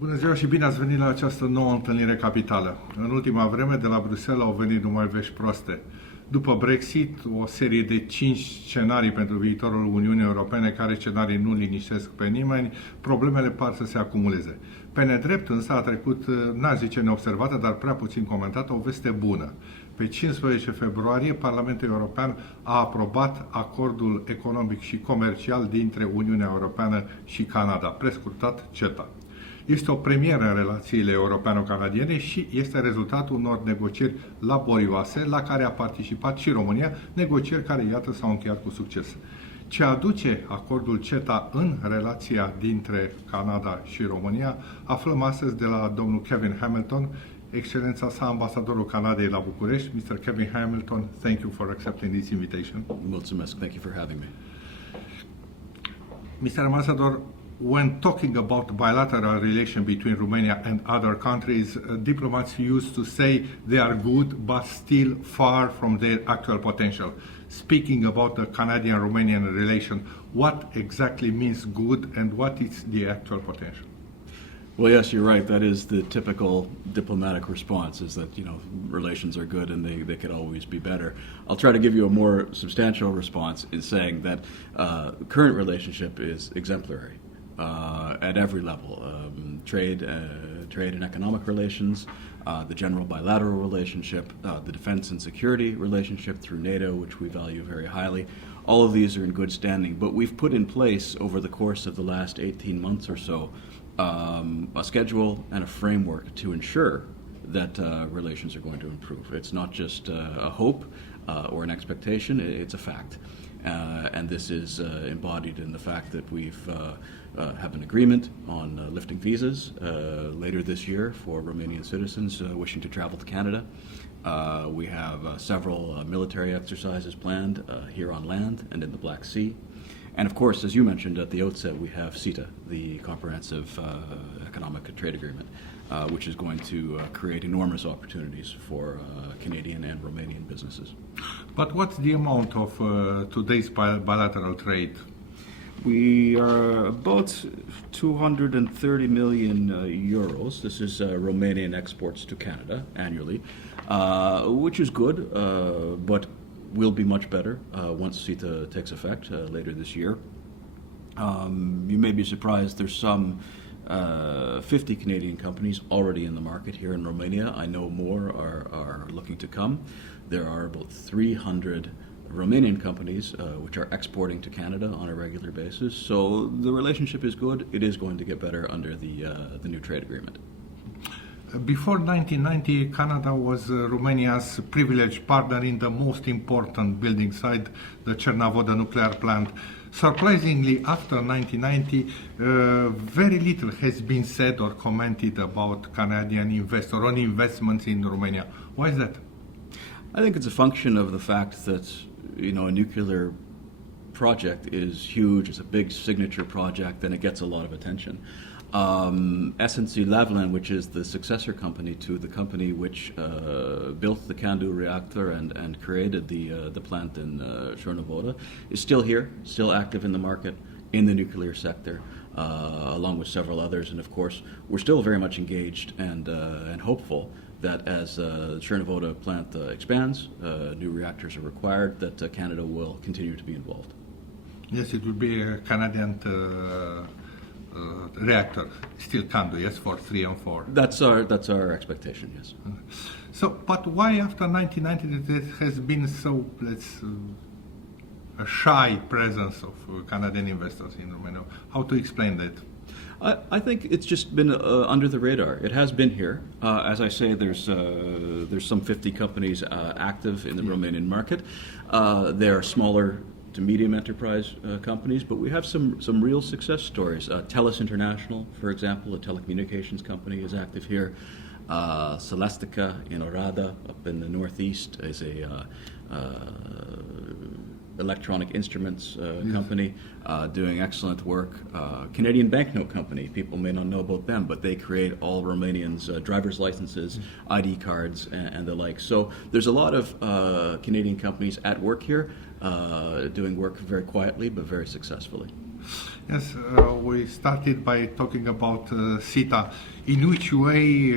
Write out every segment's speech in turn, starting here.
Bună ziua și bine ați venit la această nouă întâlnire capitală. În ultima vreme, de la Bruxelles au venit numai vești proaste. După Brexit, o serie de 5 scenarii pentru viitorul Uniunii Europene, care scenarii nu liniștesc pe nimeni, problemele par să se acumuleze. Pe nedrept însă a trecut, n-aș zice neobservată, dar prea puțin comentată, o veste bună. Pe 15 februarie, Parlamentul European a aprobat acordul economic și comercial dintre Uniunea Europeană și Canada, prescurtat CETA. Este o premieră în relațiile europeano-canadiene și este rezultatul unor negocieri laborioase la care a participat și România, negocieri care, iată, s-au încheiat cu succes. Ce aduce acordul CETA în relația dintre Canada și România, aflăm astăzi de la domnul Kevin Hamilton, Excelența sa ambasadorul Canadei la București. Mr. Kevin Hamilton, thank you for accepting this invitation. Mulțumesc, thank you for having me. Mr. Ambassador, when talking about bilateral relation between Romania and other countries, diplomats used to say they are good but still far from their actual potential. Speaking about the Canadian-Romanian relation, what exactly means good and what is the actual potential? Well, yes, you're right. That is the typical diplomatic response, is that, relations are good and they could always be better. I'll try to give you a more substantial response in saying that current relationship is exemplary at every level. Trade and economic relations, the general bilateral relationship, the defense and security relationship through NATO, which we value very highly. All of these are in good standing, but we've put in place over the course of the last 18 months or so a schedule and a framework to ensure that relations are going to improve. It's not just a hope or an expectation, it's a fact. And this is embodied in the fact that we've have an agreement on lifting visas later this year for Romanian citizens wishing to travel to Canada. We have several military exercises planned here on land and in the Black Sea. And of course, as you mentioned at the outset, we have CETA, the Comprehensive Economic and Trade Agreement, which is going to create enormous opportunities for Canadian and Romanian businesses. But what's the amount of today's bilateral trade? We are about 230 million euros. This is Romanian exports to Canada annually, which is good, but will be much better once CETA takes effect later this year. You may be surprised, there's some 50 Canadian companies already in the market here in Romania. I know more are looking to come. There are about 300 Romanian companies which are exporting to Canada on a regular basis. So the relationship is good. It is going to get better under the new trade agreement. Before 1990, Canada was Romania's privileged partner in the most important building site, the Cernavodă nuclear plant. Surprisingly, after 1990, very little has been said or commented about Canadian investor or investments in Romania. Why is that? I think it's a function of the fact that, a nuclear project is huge. It's a big signature project, and it gets a lot of attention. SNC-Lavalin, which is the successor company to the company which built the CANDU reactor and created the plant in Cernavodă, is still here, still active in the market in the nuclear sector, along with several others. And of course, we're still very much engaged and hopeful that as the Cernavodă plant expands, new reactors are required, that Canada will continue to be involved. Yes, it will be a Canadian reactor, still CANDU, yes, for 3 and 4. That's our expectation, yes. So, but why after 1990 there has been so, a shy presence of Canadian investors in Romania? How to explain that? I think it's just been under the radar. It has been here. As I say, there's some 50 companies active in the Romanian market. They are smaller to medium enterprise companies, but we have some real success stories. TELUS International, for example, a telecommunications company, is active here. Celestica in Oradea, up in the northeast, is a electronic instruments company doing excellent work. Canadian Banknote Company, people may not know about them, but they create all Romanians' driver's licenses, ID cards, and the like. So there's a lot of Canadian companies at work here, doing work very quietly but very successfully. Yes, we started by talking about CETA. In which way,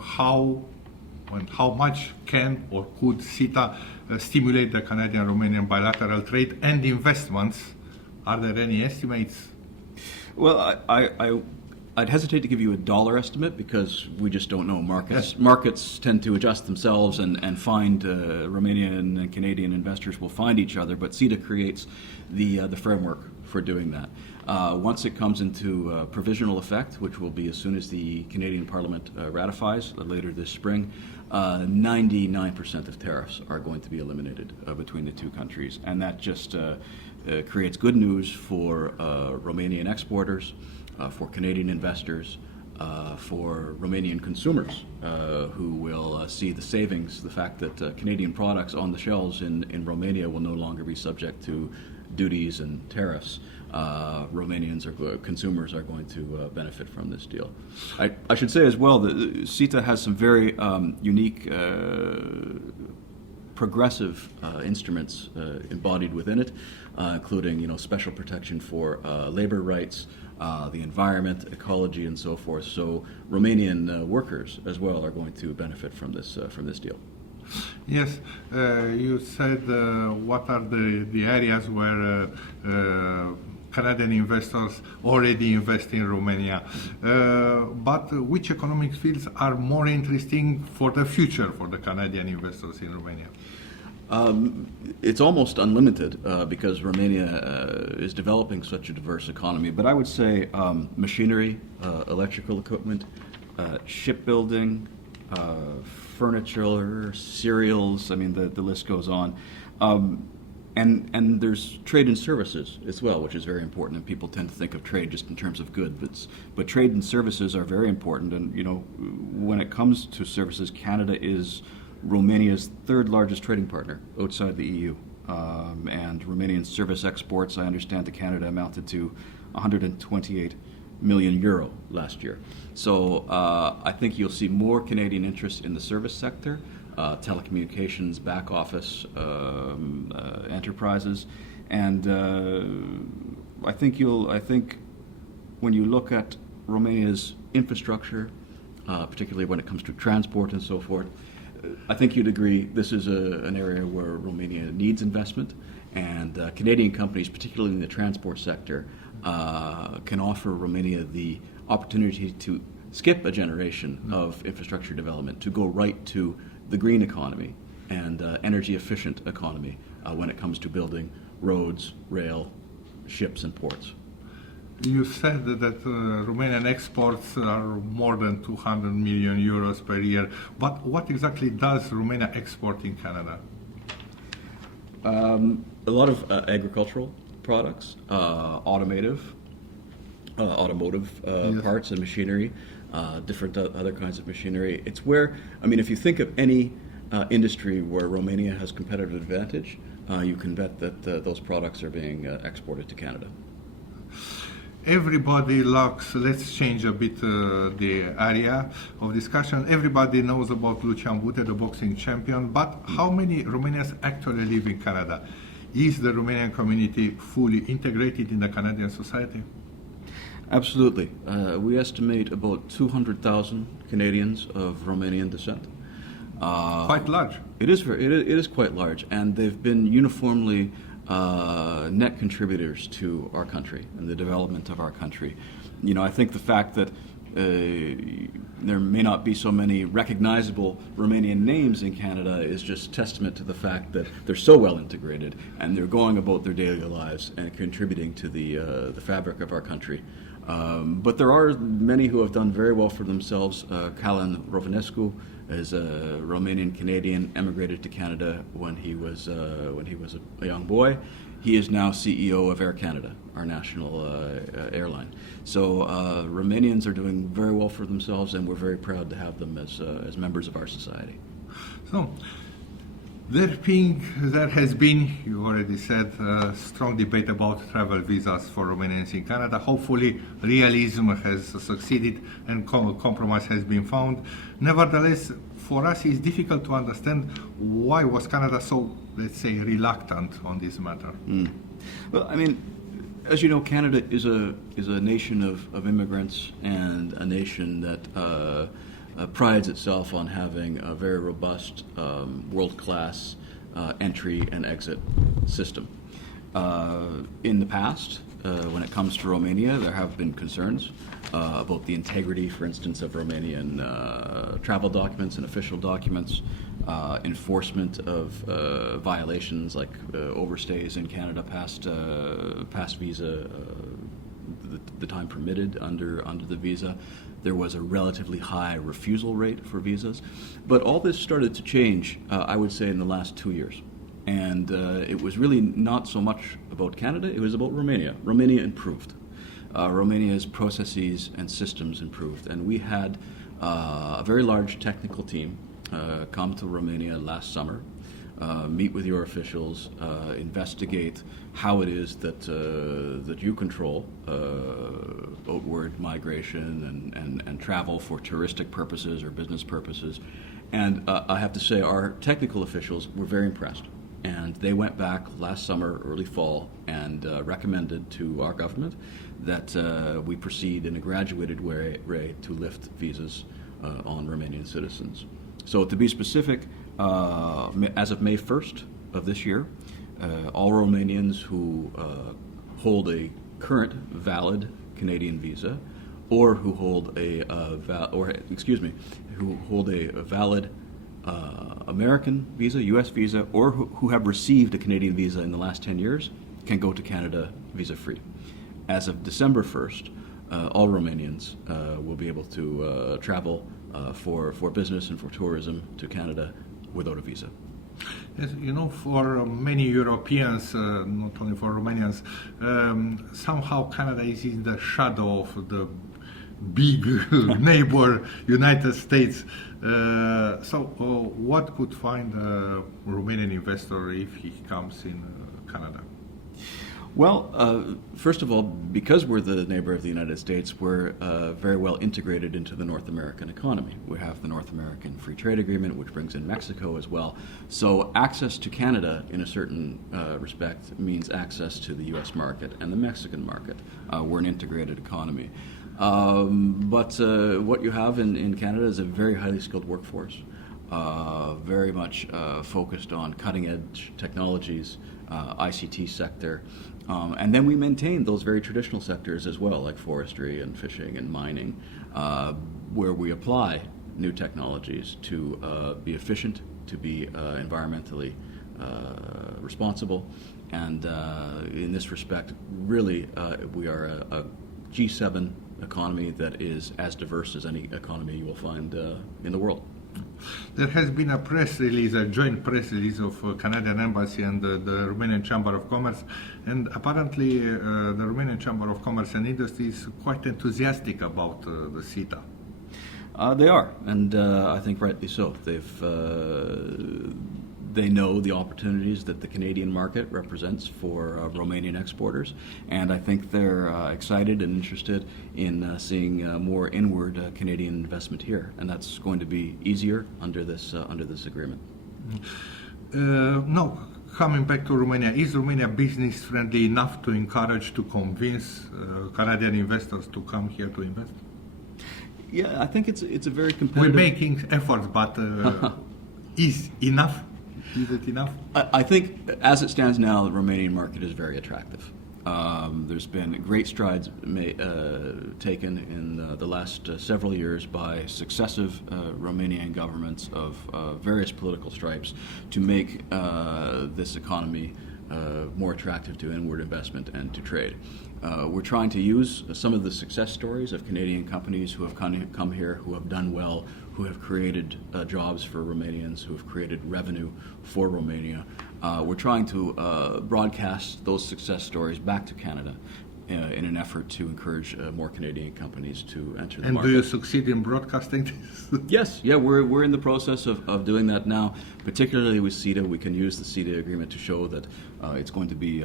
how, and how much can or could CETA stimulate the Canadian-Romanian bilateral trade and investments? Are there any estimates? Well, I'd hesitate to give you a dollar estimate because we just don't know. Markets tend to adjust themselves and find Romanian and Canadian investors will find each other, but CETA creates the framework for doing that. Once it comes into provisional effect, which will be as soon as the Canadian Parliament ratifies later this spring, 99% of tariffs are going to be eliminated between the two countries, and that just creates good news for Romanian exporters, for Canadian investors, for Romanian consumers who will see the savings, the fact that Canadian products on the shelves in Romania will no longer be subject to duties and tariffs. Romanians or consumers are going to benefit from this deal. I should say as well that CETA has some very unique progressive instruments embodied within it, including special protection for labor rights, the environment, ecology, and so forth. So Romanian workers as well are going to benefit from this deal. Yes, you said what are the areas where Canadian investors already invest in Romania. But which economic fields are more interesting for the future for the Canadian investors in Romania? It's almost unlimited because Romania is developing such a diverse economy. But I would say machinery, electrical equipment, shipbuilding, furniture, cereals. I mean, the list goes on. And there's trade and services as well, which is very important. And people tend to think of trade just in terms of goods, but trade and services are very important. And when it comes to services, Canada is Romania's third largest trading partner outside the EU. And Romanian service exports, I understand, to Canada amounted to 128 million euro last year. So I think you'll see more Canadian interest in the service sector, telecommunications, back office enterprises, and I think when you look at Romania's infrastructure, particularly when it comes to transport and so forth, I think you'd agree this is an area where Romania needs investment, and Canadian companies, particularly in the transport sector, can offer Romania the opportunity to skip a generation of infrastructure development to go right to the green economy and energy efficient economy when it comes to building roads, rail, ships, and ports. You said that Romanian exports are more than 200 million euros per year, but what exactly does Romania export in Canada? A lot of agricultural products, automotive Yes. parts and machinery, different other kinds of machinery. It's where, if you think of any industry where Romania has competitive advantage, you can bet that those products are being exported to Canada. Everybody looks, let's change a bit the area of discussion. Everybody knows about Lucian Bute, the boxing champion, but how many Romanians actually live in Canada? Is the Romanian community fully integrated in the Canadian society? Absolutely. We estimate about 200,000 Canadians of Romanian descent. Quite large. It is quite large, and they've been uniformly net contributors to our country and the development of our country. I think the fact that there may not be so many recognizable Romanian names in Canada is just testament to the fact that they're so well integrated and they're going about their daily lives and contributing to the fabric of our country. But there are many who have done very well for themselves. Calin Rovanescu is a Romanian Canadian, emigrated to Canada when he was a young boy. He is now CEO of Air Canada, our national airline. So Romanians are doing very well for themselves, and we're very proud to have them as members of our society. So, there has been, you already said, a strong debate about travel visas for Romanians in Canada. Hopefully, realism has succeeded and compromise has been found. Nevertheless, for us, it's difficult to understand why was Canada so, let's say, reluctant on this matter. Well, As you know, Canada is a nation of immigrants and a nation that prides itself on having a very robust, world-class entry and exit system. In the past, when it comes to Romania, there have been concerns about the integrity, for instance, of Romanian travel documents and official documents, enforcement of violations like overstays in Canada past visa, the time permitted under the visa. There was a relatively high refusal rate for visas. But all this started to change, I would say, in the last 2 years. And it was really not so much about Canada, it was about Romania. Romania improved. Romania's processes and systems improved. And we had a very large technical team come to Romania last summer, meet with your officials, investigate how it is that you control outward migration and travel for touristic purposes or business purposes. And I have to say, our technical officials were very impressed. And they went back last summer, early fall, and recommended to our government that we proceed in a graduated way to lift visas on Romanian citizens. So to be specific, as of May 1st of this year, all Romanians who hold a current valid Canadian visa, or who hold a valid American visa, U.S. visa, or who have received a Canadian visa in the last 10 years, can go to Canada visa-free. As of December 1st, all Romanians will be able to travel for business and for tourism to Canada without a visa. Yes, you know, for many Europeans, not only for Romanians, somehow Canada is in the shadow of the big neighbor, United States. What could find a Romanian investor if he comes in Canada? Well, first of all, because we're the neighbor of the United States, we're very well integrated into the North American economy. We have the North American Free Trade Agreement, which brings in Mexico as well. So access to Canada, in a certain respect, means access to the U.S. market and the Mexican market. We're an integrated economy. But what you have in Canada is a very highly skilled workforce, very much focused on cutting-edge technologies, ICT sector, and then we maintain those very traditional sectors as well, like forestry and fishing and mining, where we apply new technologies to be efficient, to be environmentally responsible, and in this respect, really, we are a G7 economy that is as diverse as any economy you will find in the world. There has been a press release, a joint press release of Canadian Embassy and the Romanian Chamber of Commerce, and apparently the Romanian Chamber of Commerce and Industry is quite enthusiastic about the CETA. They are, and I think rightly so. They know the opportunities that the Canadian market represents for Romanian exporters, and I think they're excited and interested in seeing more inward Canadian investment here, and that's going to be easier under this agreement. No, coming back to Romania, is Romania business friendly enough to encourage, to convince Canadian investors to come here to invest? Yeah, I think it's a very competitive. We're making efforts, but is enough? Is it enough? I think, as it stands now, the Romanian market is very attractive. There's been great strides taken in the last several years by successive Romanian governments of various political stripes to make this economy more attractive to inward investment and to trade. We're trying to use some of the success stories of Canadian companies who have come here, who have done well, who have created jobs for Romanians, who have created revenue for Romania. We're trying to broadcast those success stories back to Canada in an effort to encourage more Canadian companies to enter the market. And do you succeed in broadcasting this? Yes, yeah, we're in the process of doing that now. Particularly with CETA, we can use the CETA agreement to show that it's going to be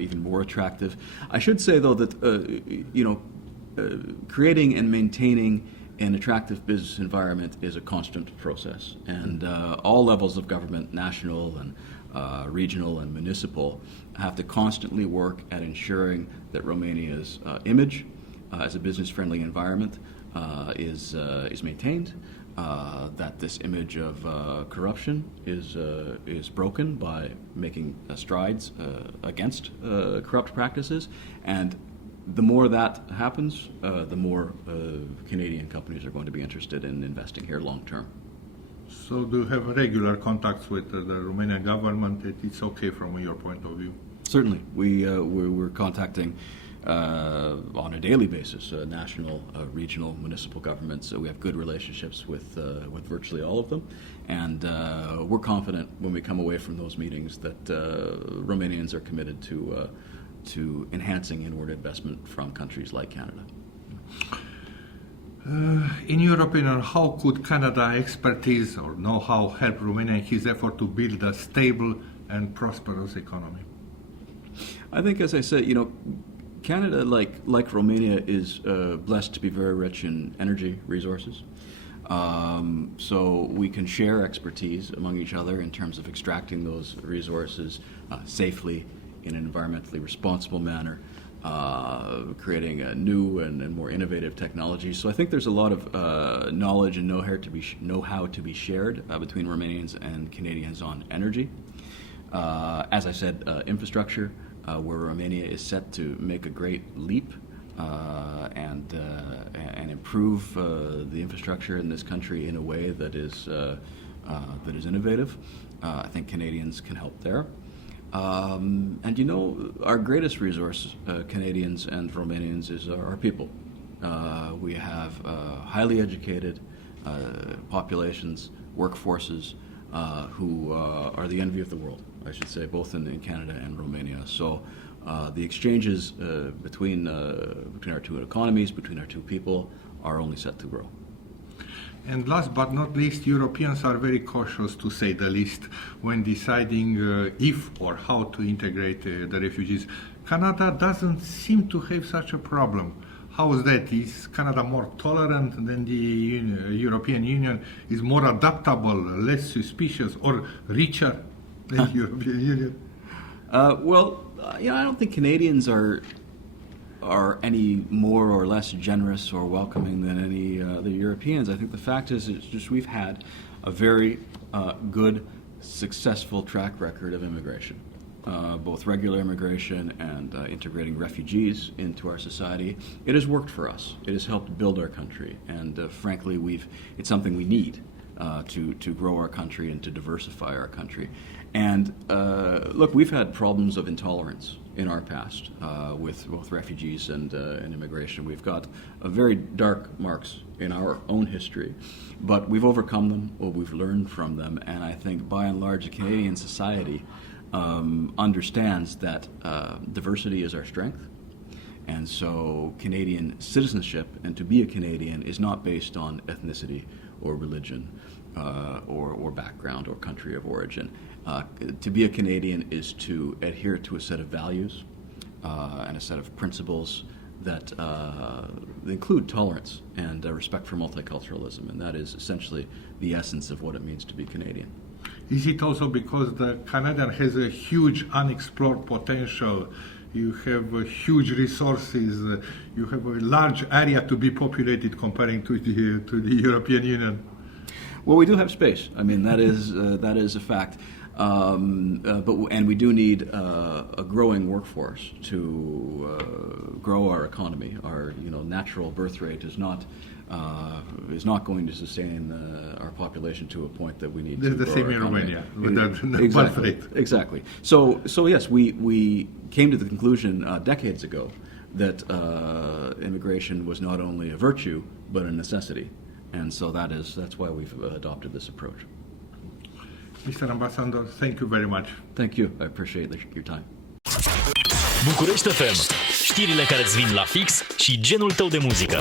even more attractive. I should say, though, that creating and maintaining an attractive business environment is a constant process, and all levels of government, national and regional and municipal, have to constantly work at ensuring that Romania's image as a business-friendly environment is maintained, that this image of corruption is broken by making strides against corrupt practices, and the more that happens, the more Canadian companies are going to be interested in investing here long term. So do you have regular contacts with the Romanian government? It's okay from your point of view? Certainly. We're contacting on a daily basis national, regional, municipal governments. We have good relationships with virtually all of them, and we're confident when we come away from those meetings that Romanians are committed to enhancing inward investment from countries like Canada. In your opinion, how could Canada expertise or know-how help Romania in his effort to build a stable and prosperous economy? I think, as I said, Canada, like Romania, is blessed to be very rich in energy resources. So we can share expertise among each other in terms of extracting those resources safely in an environmentally responsible manner, creating a new and more innovative technology. So I think there's a lot of knowledge and know-how to be shared between Romanians and Canadians on energy. As I said, infrastructure, where Romania is set to make a great leap and improve the infrastructure in this country in a way that is innovative. I think Canadians can help there. And our greatest resource, Canadians and Romanians, is our people. We have highly educated populations, workforces, who are the envy of the world, I should say, both in Canada and Romania. So the exchanges between our two economies, between our two people, are only set to grow. And last but not least, Europeans are very cautious, to say the least, when deciding if or how to integrate the refugees. Canada doesn't seem to have such a problem. How is that? Is Canada more tolerant than the European Union? Is more adaptable, less suspicious, or richer than the European Union? I don't think Canadians are any more or less generous or welcoming than any the Europeans. I think the fact is, it's just we've had a very good, successful track record of immigration, both regular immigration and integrating refugees into our society. It has worked for us. It has helped build our country, and frankly, it's something we need to grow our country and to diversify our country. And look, we've had problems of intolerance in our past with both refugees and immigration. We've got very dark marks in our own history, but we've overcome them, or we've learned from them, and I think by and large the Canadian society understands that diversity is our strength. And so Canadian citizenship, and to be a Canadian, is not based on ethnicity or religion or background or country of origin. To be a Canadian is to adhere to a set of values and a set of principles that include tolerance and respect for multiculturalism, and that is essentially the essence of what it means to be Canadian. Is it also because the Canadian has a huge unexplored potential? You have huge resources. You have a large area to be populated comparing to the European Union. Well, we do have space. I mean, that is a fact. And we do need a growing workforce to grow our economy. Our natural birth rate is not going to sustain our population to a point that we need. This to is the same in Romania with the birth rate. Exactly. So yes, we came to the conclusion decades ago that immigration was not only a virtue but a necessity, and so that's why we've adopted this approach. Mr. Ambassador, thank you very much. Thank you. I appreciate your time. București FM. Știrile care îți vin la fix și genul tău de muzică.